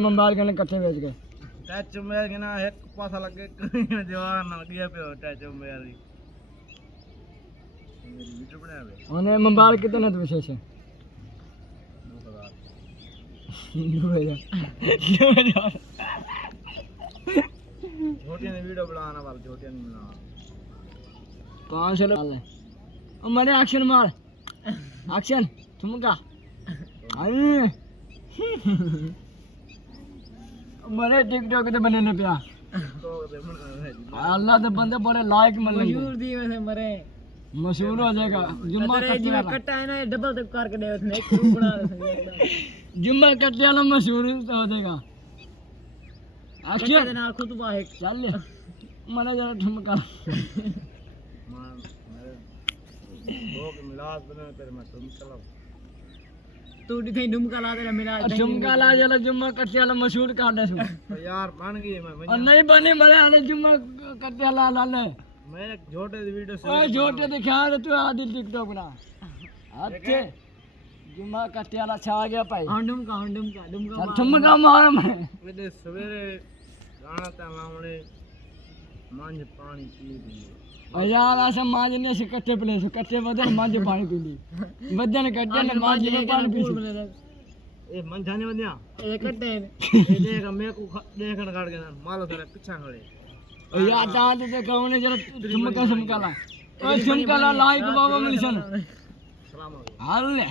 mobile के कट्ठे बेच गए टच मोबाइल के ना एक पासा लगे जवान ना गया पे टच मोबाइल मेरी वीडियो बनाया बे ओने मोबाइल कितने तो विशेष है 2000 छोटी ने वीडियो बनाना वाला छोटी ने बना 500 डाल ले ओ मैंने एक्शन मार एक्शन ठुमका अरे बड़े टिकटॉक पे बनने पे तो अल्लाह दे बंदे बड़े लाइक मिलेंगे मशहूर दी वैसे मरे मशहूर हो जाएगा जुम्मा जी में कट्टा है ना डबल तक करके दे उसने एक रूम बना जुम्मा कट्टे वाला मशहूर तो हो जाएगा कट्टे दे नाल खुतबा है चल ले मने जरा ठुमका मां मेरे दो के मिलाद बने तेरे में तुम चलाओ तू दी डुमका ला दे मिला ठुमका ला जला जुम्मा कट्टे वाला मशहूर काट दे तो यार बन गई मैं और नहीं बनी मरे वाले जुम्मा कट्टे वाला ला ले मैं छोटे वीडियो से ओए छोटे दिखा दे तू आदिल टिकटॉक बना अच्छे जुम्मा कट्टे वाला छा गया भाई डुमका चल ठुमका मार मैं मेरे सवेरे गाना ता लावणे मांझ पानी पी दी और यार ऐसा मांझ ने से कट्टे पले से कट्टे बदन मांझ पानी पी ली बदन कट्टे ने मांझ में पानी पी ली ए मन जाने वन्या ए कट्टे ए देख मैं को देखण काट के मालो तेरे पीछा खड़े और यार चांद ते कौन जरा ठुमका ला ओ ठुमका ला लाइक बाबा मिलसन सलाम हाल ले